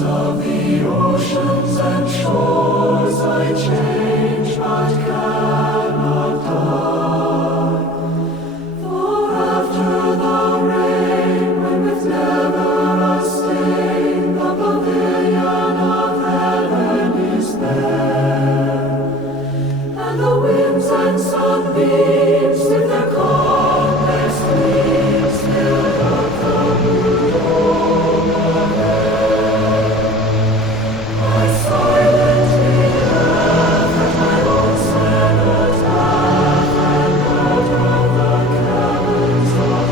of the oceans and shores I change but cannot die. For after the rain, when with never a stain the pavilion of heaven is there, and the winds and sunbeams with their complex gleams build up the blue dome of heaven, I silently laugh at my own cenotaph, and out of the caverns of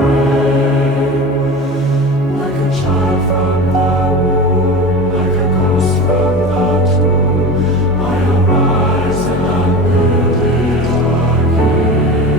rain, and the child from the womb, like a ghost from the tomb, I arise and the builders again.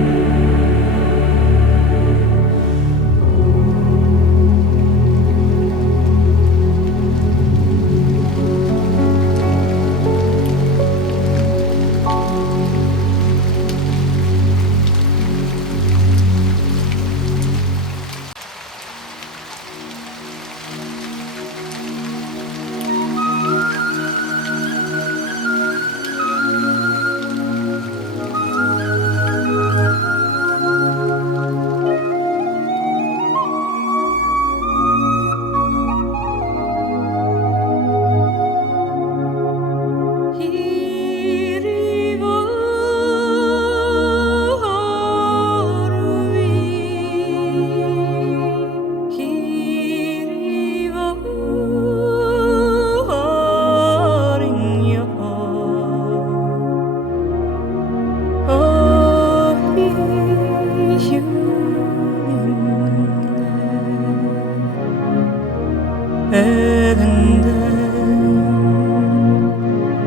Evinde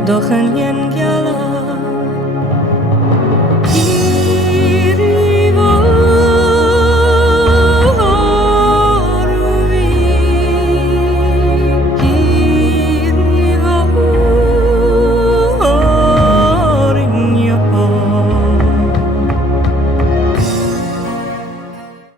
doch en yen